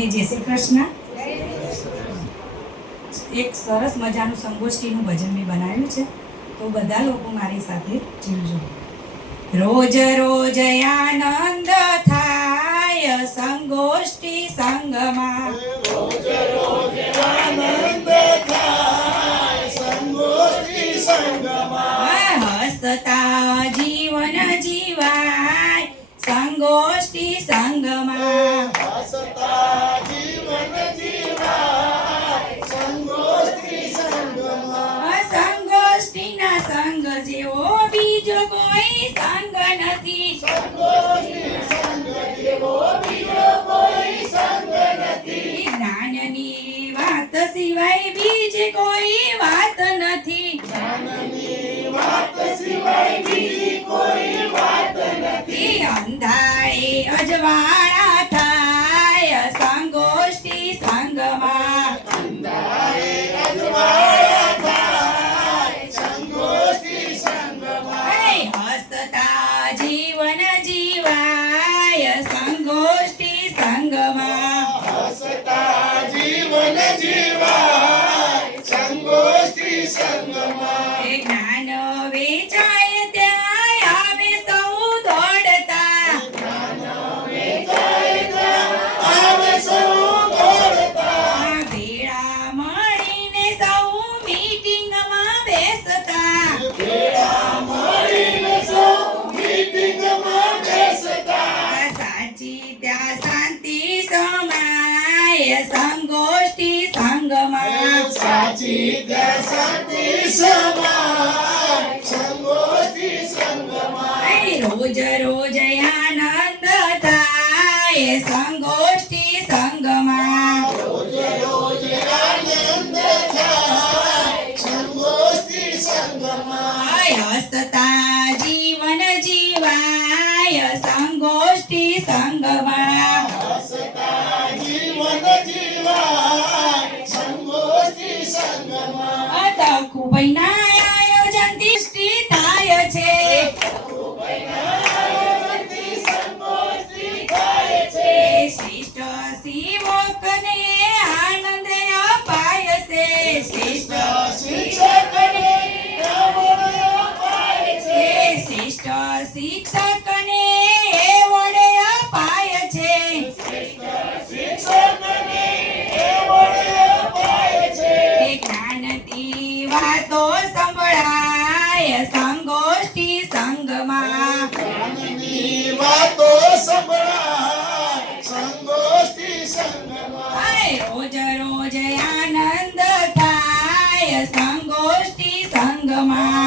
સૌને જય શ્રી કૃષ્ણ। એક સરસ મજાનું સંગોષ્ઠીનું ભજન મેં બનાવ્યું છે, તો બધા લોકો મારી સાથે જીવજો। રોજ રોજ આનંદ થાય સંગોષ્ઠી સંગમાં, રોજ રોજ આનંદ થાય સંગોષ્ઠી સંગમાં, હસતા જીવન જીવાય સંગોષ્ઠી સંગમાં, હસતા જીવન જીવાય સંગોષ્ઠી સંગમાં, સંગોષ્ઠીના સંગ જેવો બીજો કોઈ સંગ નથી, સંગોષ્ઠી સંગ જેવો બીજો કોઈ સંગ નથી, જ્ઞાનની વાત સિવાય બીજી કોઈ વાત નથી, જ્ઞાનની વાત સિવાય બીજી કોઈ વાત નથી, અંધારે અજવાળા થાય સંગોષ્ઠી સંગમાં, અંધારે અજવાળા થાય સંગોષ્ઠી સંગમાં, હસતા જીવન જીવાય સંગોષ્ઠી સંગમાં, હસતા જીવન જીવાય સંગોષ્ઠી સંગમાં, જ્ઞાન વેચાય ત્યાં આવે સૌ દોડતા, આવે સૌ દોડતા, ભેળા મળીને સૌ મીટિંગમાં બેસતા, ભેળા મળીને સૌ મીટિંગમાં બેસતા, સાચી ત્યાં શાંતિ સમાય સંગોષ્ઠી સંગમાં, સાચી ત્યાં શાંતિ સમાય સંગોષ્ઠી સંગમાં, રોજ રોજ આનંદ થાય સંગોષ્ઠી સંગમાં, રોજ રોજ આનંદ થાય સંગોષ્ઠી સંગમાં, હસતા જીવન જીવાય સંગોષ્ઠી સંગમાં, હસતા જીવન જીવાય સંગોષ્ઠી સંગમાં, તકુભાઈના આયોજનથી સૃષ્ટિ થાય છે, સંગોષ્ઠી થાય છે, શ્રેષ્ઠ સેવકને આનંદ અપાય છે, શ્રેષ્ઠ શિક્ષકને એવોર્ડ અપાય છે, શ્રેષ્ઠ શિક્ષકને એવોર્ડ અપાય છે, શિક્ષકને એવોર્ડ અપાય છે, જ્ઞાનથી વાતો સંભળાય સંગોષ્ઠી સંગમાં, જ્ઞાનની વાતો સંભળાય સંગોષ્ઠી સંગમાં, રોજ રોજ આનંદ થાય સંગોષ્ઠી સંગમાં,